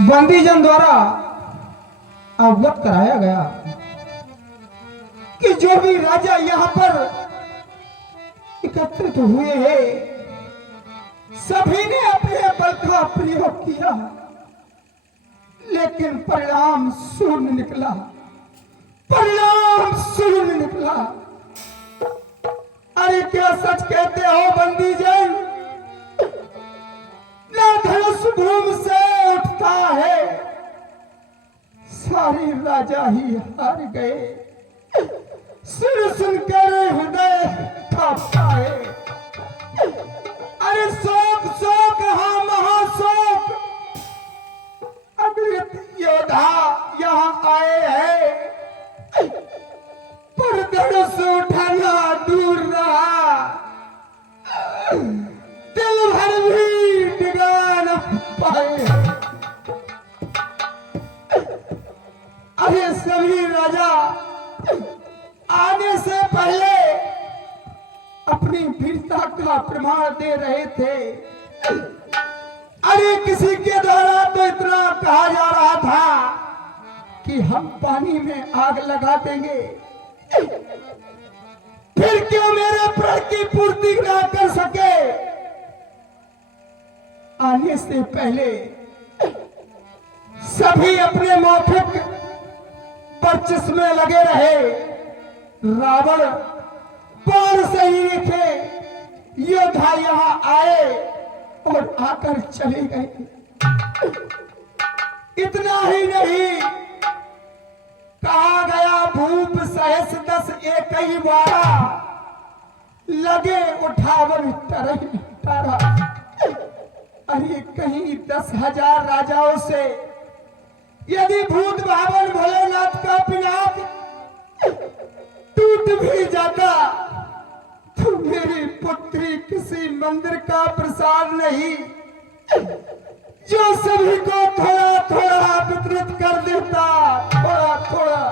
बंदीजन द्वारा अवगत कराया गया कि जो भी राजा यहाँ पर एकत्रित हुए हैं सभी ने अपने बल का प्रयोग किया, लेकिन परिणाम शून्य निकला, परिणाम शून्य निकला। अरे क्या सच कहते हो बंदीजन? ना धनुष भूमि से उठता है, सारे राजा ही हार गए। सुन सुनकर हृदय कांपता है। अरे शोक शोक हाँ महाशोक, अगले योद्धा यहाँ आए हैं पर धनुष उठाना दूर रहा, दिल भर भी डिगा न पाए। अरे सभी राजा आने से पहले अपनी वीरता का प्रमाण दे रहे थे। अरे किसी के द्वारा तो इतना कहा जा रहा था कि हम पानी में आग लगा देंगे, फिर क्यों मेरे प्रण की पूर्ति ना कर सके? आने से पहले सभी अपने मौखिक वर्चस्व में लगे रहे। रावण बाण से ही देखे योद्धा यहाँ आए और आकर चले गए। इतना ही नहीं, कहा गया भूप सहस 10 एक ही बारा, लगे 58 तारा। अरे कहीं 10,000 राजाओं से यदि भूत भावन भोलेनाथ का पिनाक टूट भी जाता तो मेरी पुत्री किसी मंदिर का प्रसाद नहीं, जो सभी को थोड़ा थोड़ा वितरित कर देता, थोड़ा थोड़ा।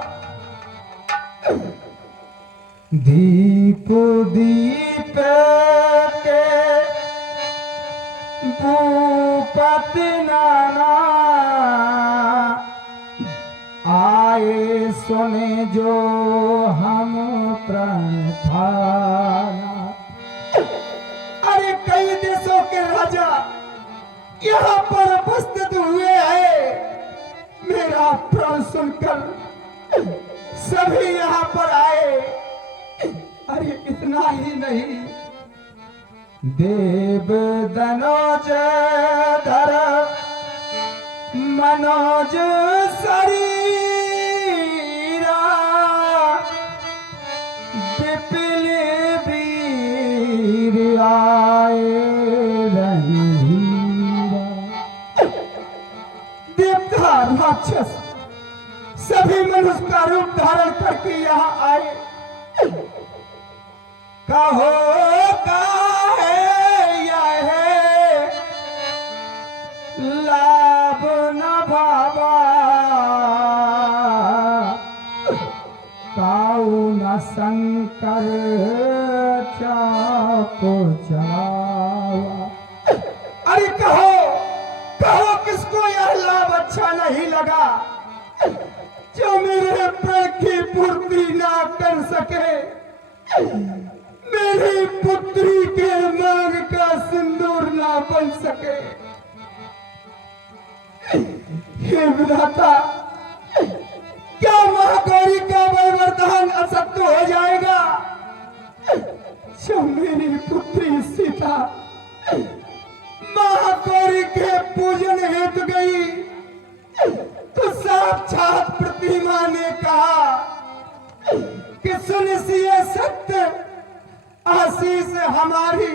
दीप दीप के भूपति नाना आए सुने जो हम प्रण थाना। अरे कई देशों के राजा यहाँ पर उपस्थित हुए हैं, मेरा प्रण सुनकर सभी यहाँ पर आए। अरे इतना ही नहीं, देव दनोज धर मनोज शरीरा विपिल वीर आए रणधीरा। देवता राक्षस सभी मनुष्य का रूप धारण करके यहाँ आए। कहो का है या है लाभ न भावा, काऊ न शंकर चाको चलावा। अरे कहो कहो किसको यह लाभ अच्छा नहीं लगा, जो मेरे प्रण की पूर्ति ना कर सके, मेरी पुत्री के मांग का सिंदूर ना बन सके। हे विधाता, क्या महागौरी का वरदान असत्य हो जाएगा? जो मेरी पुत्री सीता महागौरी के पूजन हेतु गई तो साक्षात प्रतिमा ने कहा कि सुनिए सत्य आशीष हमारी,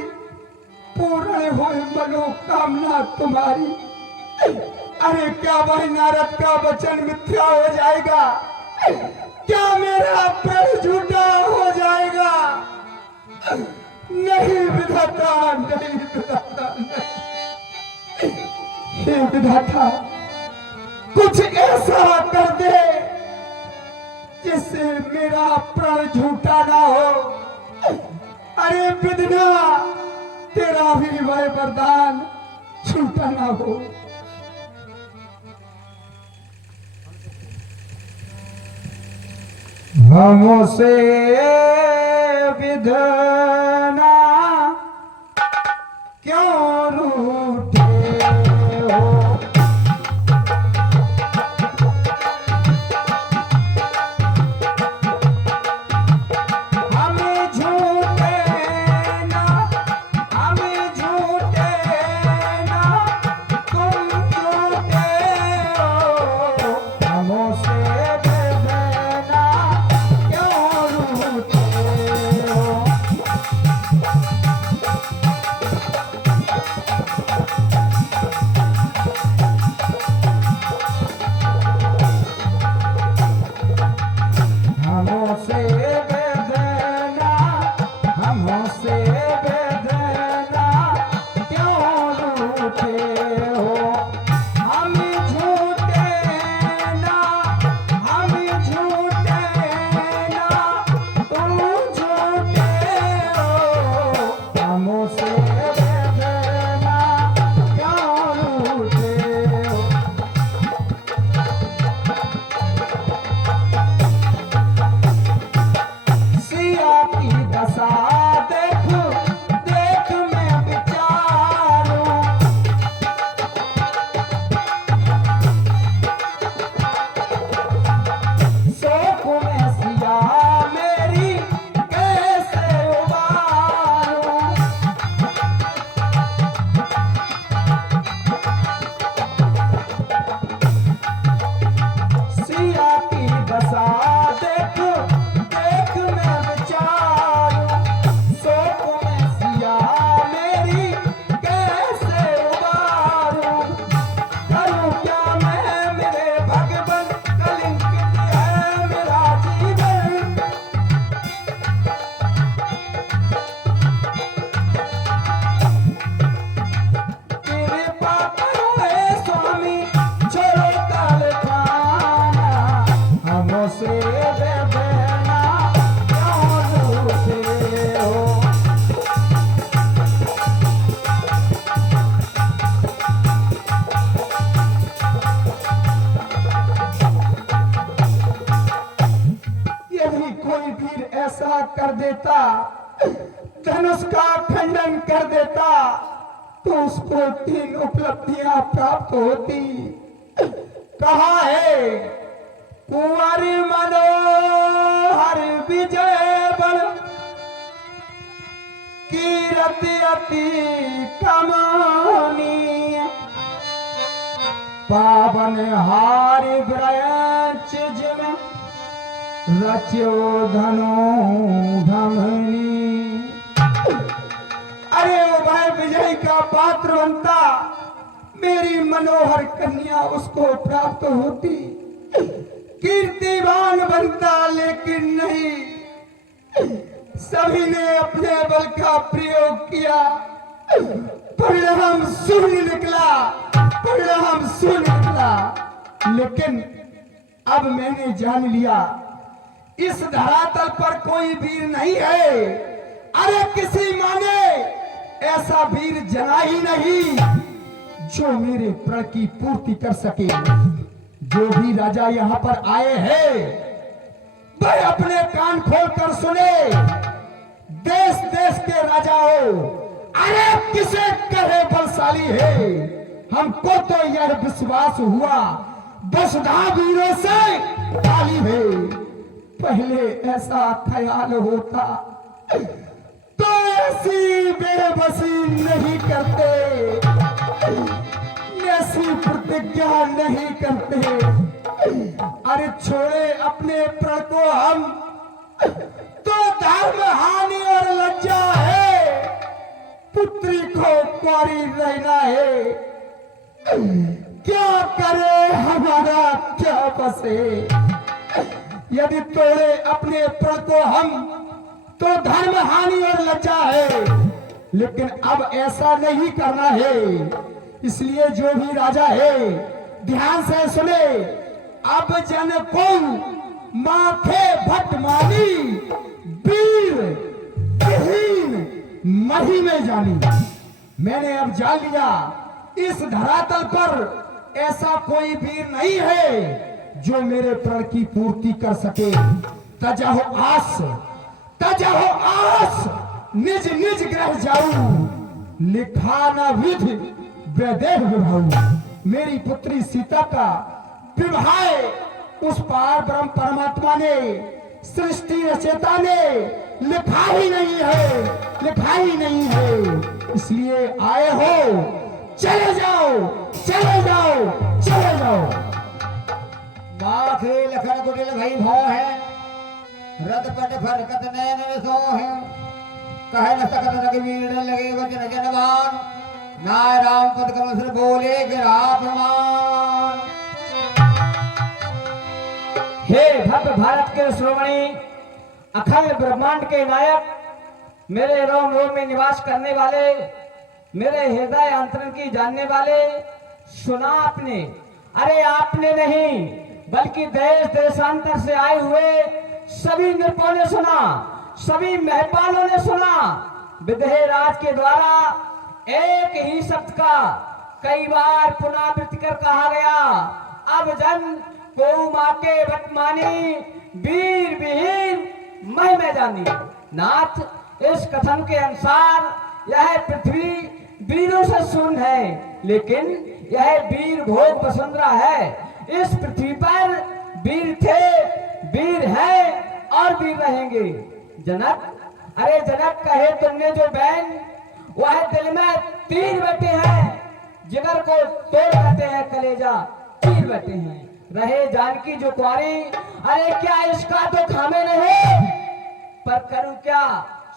पूर्ण हो मनोकामना तुम्हारी। अरे क्या वही नारद का वचन मिथ्या हो जाएगा? क्या मेरा प्रण झूठा हो जाएगा? नहीं विधाता, नहीं विधाता, नहीं। हे विधाता, कुछ ऐसा कर दे जिससे मेरा प्रण झूठा ना हो। अरे विधना, तेरा भी वह वरदान छूटा ना हो। हमसे विधना क्यों रूठे हो। हम झूठे ना तुम झूठे हो। हमसे विधना क्यों रूठे हो। हमसे वेदना क्यों रूठे हो। हम झूठे ना तुम झूठे हो। हमसे वेदना क्यों रूठे हो। सिया की दशा देख मैं विचारूं। शोक में सिया मेरी कैसे उबारूं। सिया की दशा देख मैं विचारूं। शोक में सिया मेरी कैसे उबारूं। करूं क्या मैं मेरे भगवन कलंकित है मेरा जीवन। कृपा करो हे स्वामी छोड़ो काल खाना। हमसे वेदना क्यों रूठे हो। यदि कोई वीर ऐसा कर देता, धनुष का खंडन कर देता, तो उसको 3 उपलब्धियां प्राप्त होती। कहा है कुंवर मनोहर विजय बल कीरति अति कमानी। पावन हार ब्रंच जिम रच्यो धनो धमनी। अरे ओ भाई विजय का पात्र बनता, मेरी मनोहर कन्या उसको प्राप्त होती। कीर्तिवान बनता, लेकिन नहीं, सभी ने अपने बल का प्रयोग किया। परिणाम शून्य निकला। लेकिन अब मैंने जान लिया, इस धरातल पर कोई वीर नहीं है। अरे किसी माँ ने ऐसा वीर जना ही नहीं जो मेरे प्रण की पूर्ति कर सके। जो भी राजा यहाँ पर आए हैं, वह अपने कान खोलकर सुने। देश देश के राजाओं, अरे किसे कहे बलशाली है। हमको तो यह विश्वास हुआ वसुधा वीरों से खाली है। पहले ऐसा ख्याल होता तो ऐसी बेबसी नहीं करते, ऐसी प्रतिज्ञा नहीं करते। अरे छोड़े अपने प्रण को हम, तो धर्म हानि और लज्जा है। पुत्री को कुंवारी रहना है। क्या करे हमारा क्या बसे। यदि तोड़े अपने प्रण को हम, तो धर्म हानि और लज्जा है। लेकिन अब ऐसा नहीं करना है। इसलिए जो भी राजा है, ध्यान से सुने। अब जन को माथे भट मानी, वीर विहीन मही में जानी। मैंने अब जान लिया, इस धरातल पर ऐसा कोई वीर नहीं है जो मेरे प्रण की पूर्ति कर सके। तजहो आस, तजहो आस, निज निज ग्रह जाऊं, लिखा न विधि वैदेह विभाऊ। मेरी पुत्री सीता का विवाह उस पार ब्रह्म परमात्मा ने, सृष्टि रचयिता ने लिखा ही नहीं है, लिखा ही नहीं है। इसलिए आए हो, चले जाओ, चले जाओ, चले जाओ। माखे लखन कुटिल भई भाव है, रथ पट फरकत नैन सो है। कहे न सकत रघुवीर लगे वचन जनवान, नाय राम पद कमल सिर बोले गिरा प्रमाण। हे भक्त भारत के श्रोमणी, अखंड ब्रह्मांड के नायक, मेरे रोम रोम में निवास करने वाले, मेरे हृदय अंतरंग की जानने वाले, सुना आपने? अरे आपने नहीं, बल्कि देश देशांतर से आए हुए सभी नृपों ने सुना, सभी महपालों ने सुना। विदेह राज के द्वारा एक ही शब्द का कई बार पुनरावृत्ति कर कहा गया, अब जन को माँ के बटमानी, वीर विहीन मह में जानी। नाथ, इस कथन के अनुसार यह पृथ्वी वीरों से शून्य है, लेकिन यह वीर भोग वसुंधरा है। इस पृथ्वी पर वीर थे, वीर हैं और वीर रहेंगे। जनक, अरे जनक, कहे तुमने जो बहन, वह दिल में तीर बैठे हैं, जिगर को तोड़ बैठे हैं, कलेजा तीर बैठे हैं। रहे जानकी जो कुंवारी, अरे क्या इसका तो खामे नहीं, पर करूं क्या,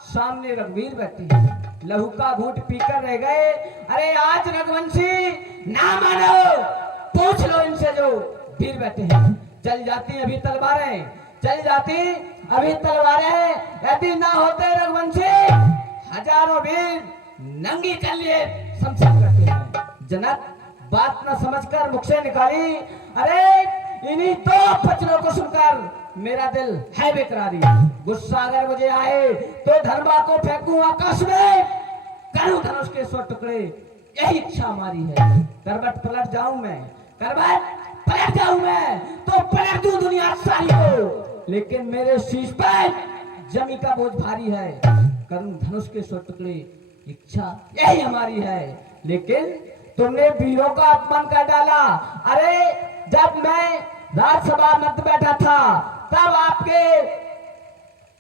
सामने रघुवीर बैठे हैं, लहू का घूंट पीकर रह गए। अरे आज रघुवंशी ना मानो, पूछ लो इनसे जो वीर बैठे हैं। चल जाती अभी तलवारें, चल जाती अभी तलवारें, यदि ना होते रघुवंशी, हजारों वीर नंगी कर लिए शमशान करते हैं। जनक, बात न समझकर मुख से निकाली, अरे इन्हीं तो वचनों को सुनकर मेरा दिल है बेकरारी। गुस्सा अगर मुझे आए तो धर्मा को फेंकूं आकाश में, करूं धनुष के 100 टुकड़े, यही इच्छा हमारी है। करवट पलट जाऊं मैं, करवट पलट जाऊं मैं, तो पलट दूं दुनिया सारी को, लेकिन मेरे शीश पर जमी का बोझ भारी है। करूं धनुष के 100 टुकड़े, इच्छा यही हमारी है। लेकिन तुमने वीरों का अपमान कर डाला। अरे जब मैं राज्यसभा में बैठा था, तब आपके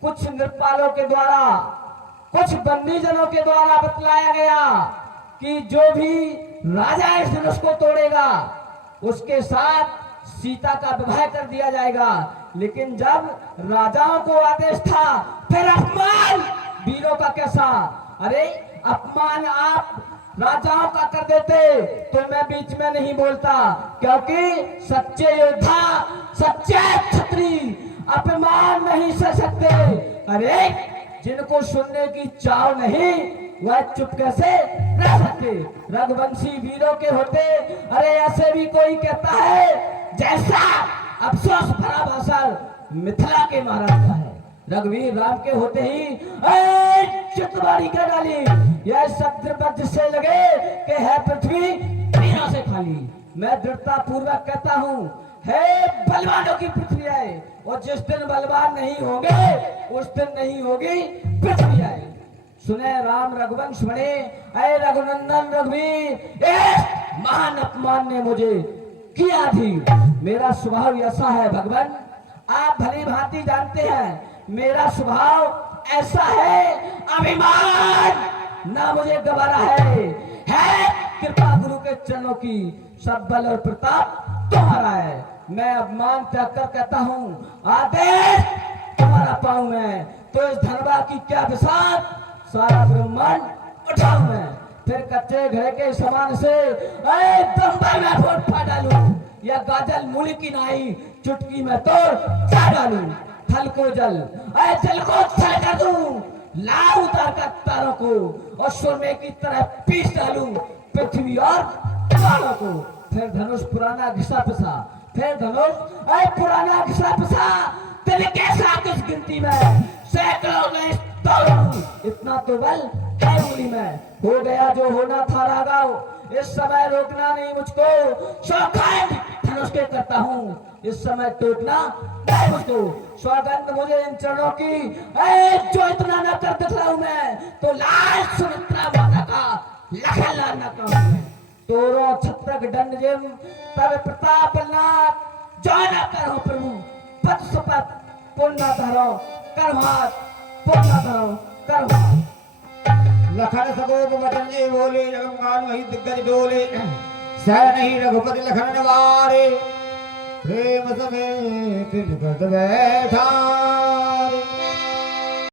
कुछ नृपालों के द्वारा, कुछ बंदीजनों के द्वारा बतलाया गया कि जो भी राजा इस धनुष को तोड़ेगा, उसके साथ सीता का विवाह कर दिया जाएगा। लेकिन जब राजाओं को आदेश था, फिर अपमान वीरों का कैसा? अरे अपमान आप राजाओं का कर देते तो मैं बीच में नहीं बोलता, क्योंकि सच्चे योद्धा, सच्चे क्षत्रिय अपमान नहीं सह सकते। अरे जिनको सुनने की चाव नहीं, वह चुप कैसे रह सकते? रघुवंशी वीरों के होते, अरे ऐसे भी कोई कहता है जैसा अफसोस भरा भाषण मिथिला के महाराज का है। रघुवीर राम के होते ही चितवाड़ी कर डाली, यह शब्द जिससे लगे कि है पृथ्वी वीरों से खाली। मैं दृढ़ता पूर्वक कहता हूँ, है बलवानों की पृथ्वी है, और जिस दिन बलवान नहीं होंगे उस दिन नहीं होगी पृथ्वी है। सुने राम रघुवंश बने, अरे रघुनंदन रघुवीर, महान अपमान ने मुझे किया थी। मेरा स्वभाव ऐसा है भगवान, आप भली भांति जानते हैं, मेरा स्वभाव ऐसा है, अभिमान ना मुझे गवारा है कृपा गुरु के चरणों की, सब बल और प्रताप तुम्हारा है। मैं अपमान त्याग कर कहता हूँ, आदेश तुम्हारा पाऊं मैं, तो इस धनवा की क्या विसार, सारा ब्रह्मांड उठाऊं मैं। फिर कच्चे घड़े के समान से दंबल में फूट पा डालूं, या गाजल मूली की नाई चुटकी में तोड़ जा डालूं। थल को जल, जल को थल कर दूं, ला उतार कर तारों को, और सुरमे की तरह पीस डालूं पृथ्वी और तारों को। फिर धनुष पुराना घिसा पिसा, फिर धनुष पुराना घिसा पिसा, तेरे कैसा किस गिनती में सैकड़ों में तोड़ूं, इतना तो बल है उंगली में। हो गया जो होना था राघव, इस समय रोकना नहीं मुझको, सौभाग्य धनुष के करता हूँ, इस समय टूटना नहीं मुझको। स्वागत मुझे इन चरणों की, जो इतना न कर दिखलाऊं मैं तो लाल सुमित्रा माता का लखला न कहूं मैं। तोरो छत्रक दंड जिम तब प्रताप बलनाथ, जो न करो प्रभु पद सुपथ पुण्य धरो करभात, पुण्य धरो करभात। लखन सगोप वचन जे बोले, जगमगान वही दिग्गज डोले। सह नहीं रघुपति लखन निवारे, प्रेम समेत जगत बैठारे।